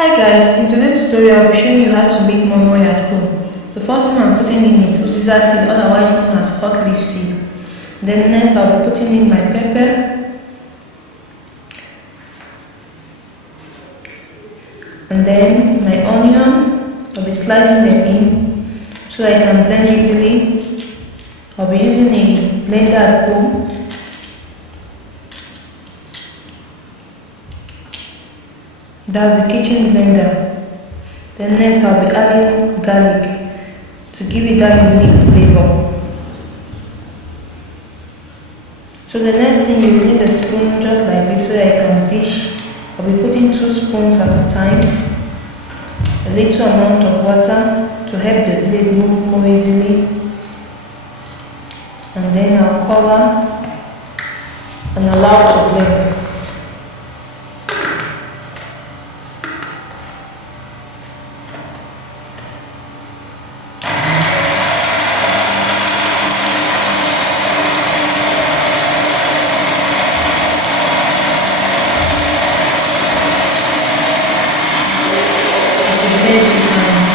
Hi guys, in today's tutorial I will show you how to make moimoi at home. The first thing I'm putting in is uziza seed, otherwise known as hot leaf seed. Then next I'll be putting in my pepper, and then my onion. I'll be slicing them in so I can blend easily. I'll be using a blender at home. That's the kitchen blender. Then next I'll be adding garlic to give it that unique flavor. So the next thing, you will need a spoon just like this so that I can dish. I'll be putting 2 spoons at a time, a little amount of water to help the blade move more easily, and then I'll cover and allow to blend.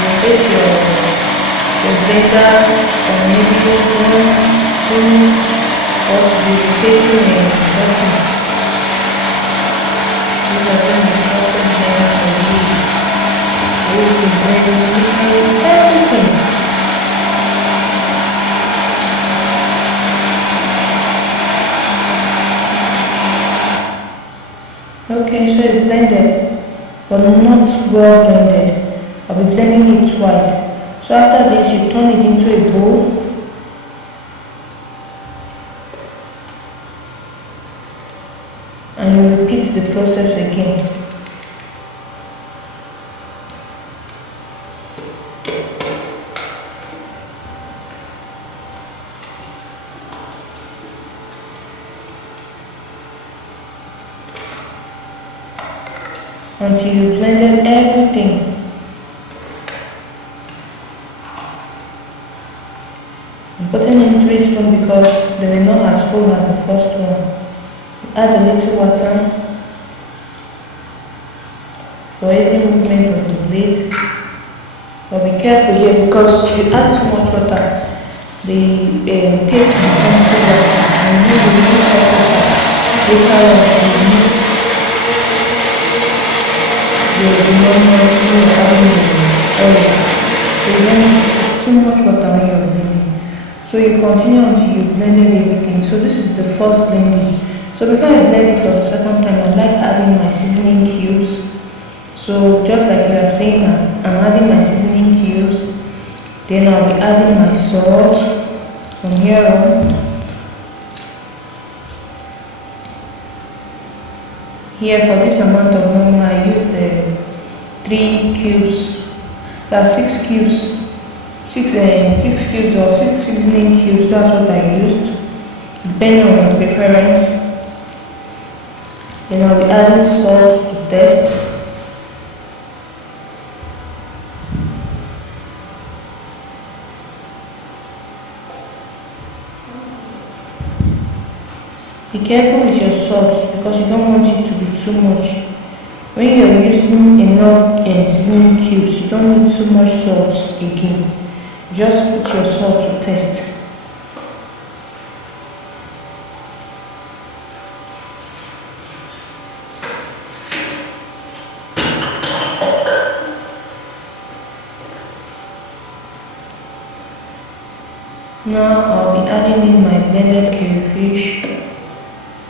Rotate your blender from maybe 1, 2, or to the rotating button. These are going to be custom blenders for you. These will blend everything. Okay, so it's blended, but not well blended. I'll be blending it twice. So after this, you turn it into a bowl. And you repeat the process again. Until you blended everything. I'm putting in 3 spoons because they were not as full as the first one. Add a little water for easy movement of the blade. But be careful here, because if you add too much water, the paste will become too water, and you need a little hot water later on to mix the normal adding the oil. So you don't need to put too much water when you're blending. So you continue until you blended everything. So this is the first blending. So before I blend it for the second time, I like adding my seasoning cubes. So just like you are seeing, I'm adding my seasoning cubes. Then I'll be adding my salt from here on. Here for this amount of moimoi, I used the 3 cubes. That's 6 cubes. 6 cubes or 6 seasoning cubes, that's what I used, depending on your preference. Then I'll be adding salt to taste. Be careful with your salt because you don't want it to be too much. When you're using enough seasoning cubes, you don't need too much salt again. Just put your salt to taste. Now I'll be adding in my blended crayfish.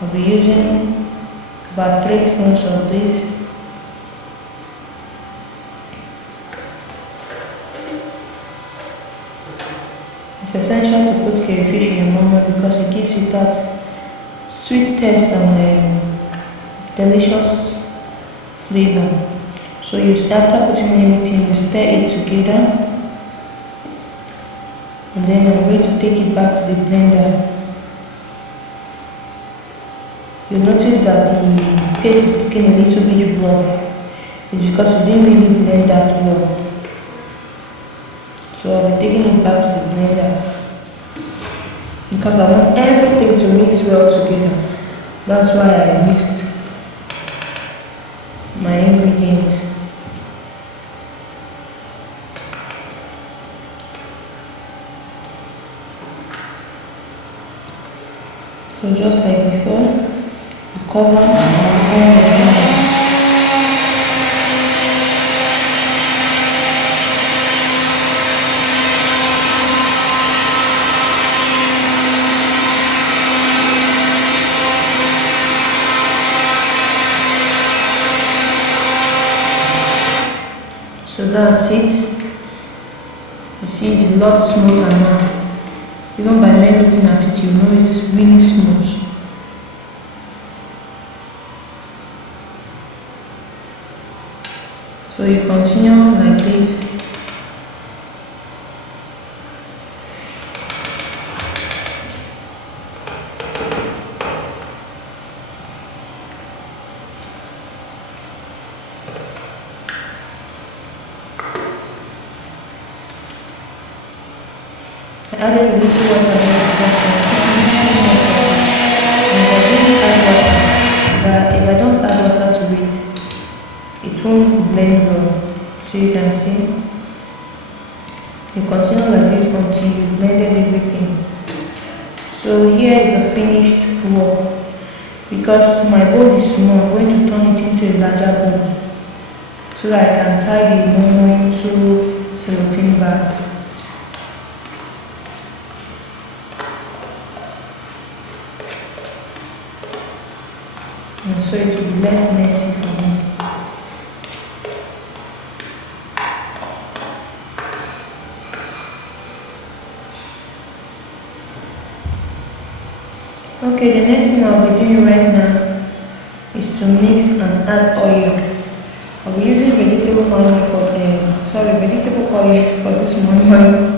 I'll be using about 3 spoons of this. It's essential to put crayfish in your moimoi because it gives you that sweet taste and delicious flavor. So after putting everything, you stir it together, and then I'm going to take it back to the blender. You'll notice that the paste is looking a little bit rough. It's because we didn't really blend that well. So I'll be taking it back to the blender because I want everything to mix well together. That's why I mixed my ingredients. just like before, you cover and on the blender. So that's it. You see it's a lot smoother now. Even by men looking at it, you know it's really smooth. So you continue like this. I added a little water here because I'm putting too much of it. And I really add water, but if I don't add water to it, it won't blend well. So you can see, you continue like this until you blended everything. So here is the finished work. Because my bowl is small, I'm going to turn it into a larger bowl so that I can tie the moimoi into cellophane bags. And so it will be less messy for me. Okay, the next thing I'll be doing right now is to mix and add oil. I'll be using vegetable oil for this moimoi.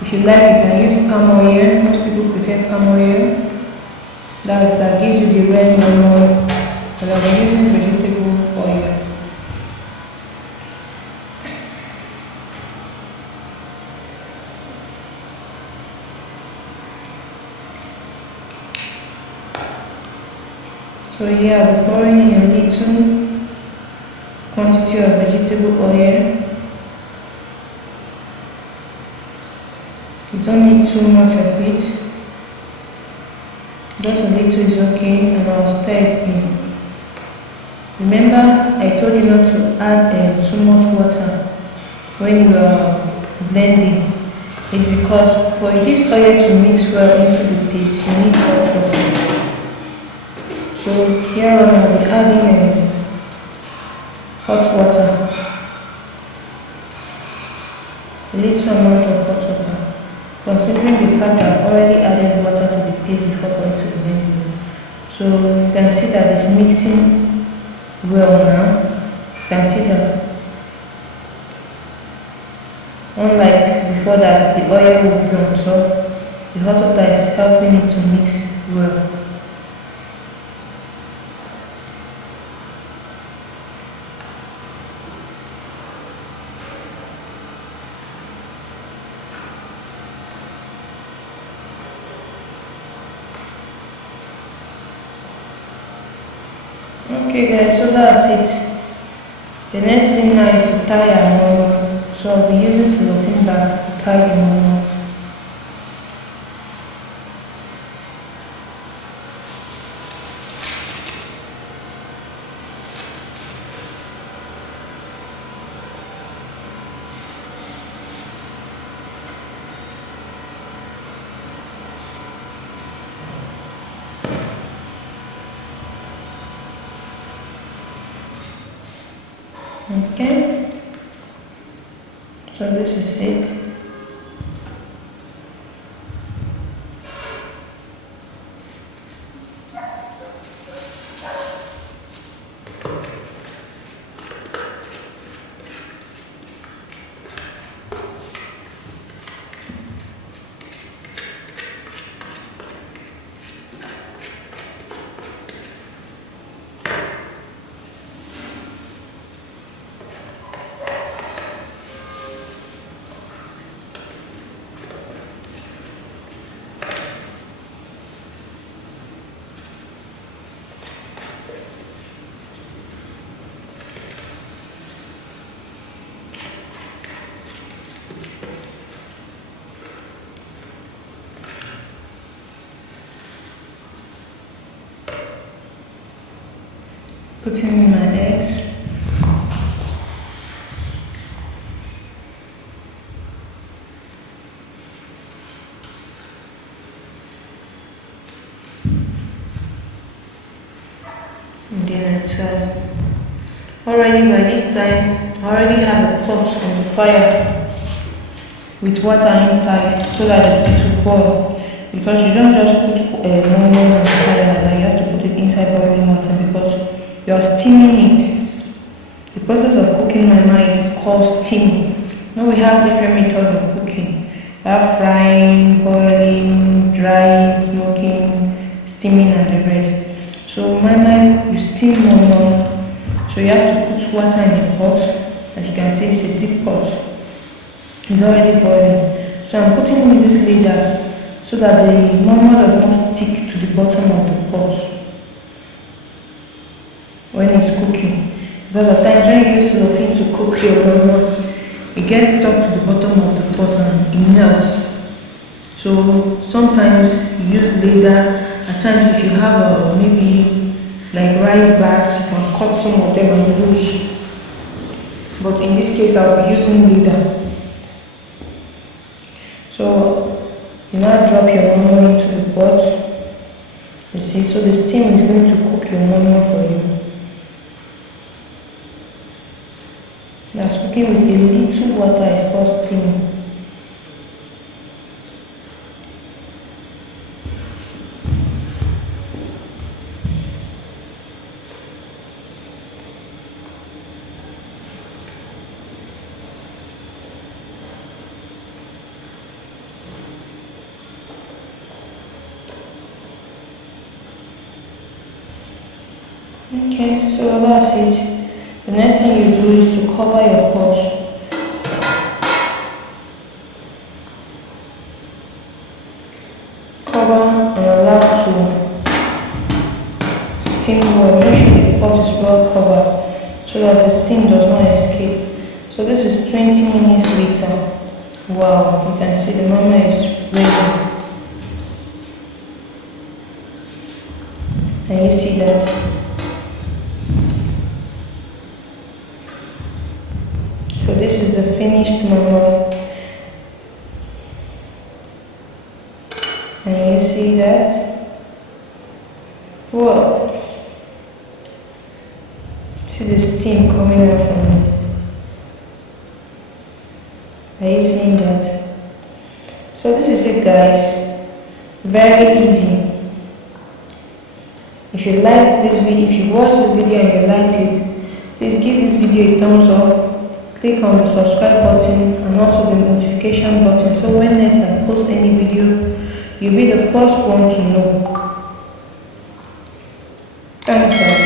If you like, you can use palm oil. Most people prefer palm oil. That gives you the red moimoi. But I'll be using vegetable oil. So here I'll be pouring in a little quantity of vegetable oil. You don't need too much of it. Just a little is okay, and I'll stir it in. Remember, I told you not to add too much water when you are blending. It's because for this oil to mix well into the paste, you need hot water. So here on I'll be adding hot water, a little amount of hot water, considering the fact that I already added water to the paste before for it to blend well. So you can see that it's mixing well now. You can see that, unlike before that the oil will be on top, the hot water is helping it to mix well. Okay guys, so that's it. The next thing now is to tie our moimoi. So I'll be using cellophane bags to tie the moimoi. Okay, so this is it. Putting in my eggs. And then already by this time, I already have a pot on the fire with water inside so that it will boil. Because you don't just put moimoi on the fire like that, you have to put it inside boiling water because you are steaming it. The process of cooking moimoi is called steaming. Now we have different methods of cooking. We have frying, boiling, drying, smoking, steaming, and the rest. So moimoi, you steam moimoi. So you have to put water in a pot. As you can see, it's a deep pot. It's already boiling. So I'm putting in these layers so that the moimoi does not stick to the bottom of the pot when it's cooking. Because at times when you use cellophane to cook your moimoi, it gets stuck to the bottom of the pot and it melts. So sometimes you use ladle. At times if you have maybe like rice bags, you can cut some of them and use. But in this case I'll be using ladle. So you now drop your moimoi into the pot. You see, so the steam is going to cook your moimoi for you. That's cooking with a little water is called steaming. Okay, so that's it. The next thing you do is to cover your pot. Cover and allow to steam well. Make sure the pot is well covered so that the steam does not escape. So this is 20 minutes later. Wow, you can see the moimoi is ready. Can you see that? So this is the finished moimoi. Can you see that? Wow! See the steam coming out from it. Are you seeing that? So this is it, guys. Very easy. If you liked this video, if you watched this video and you liked it, please give this video a thumbs up. Click on the subscribe button and also the notification button so when next I post any video, you'll be the first one to know. Thanks guys.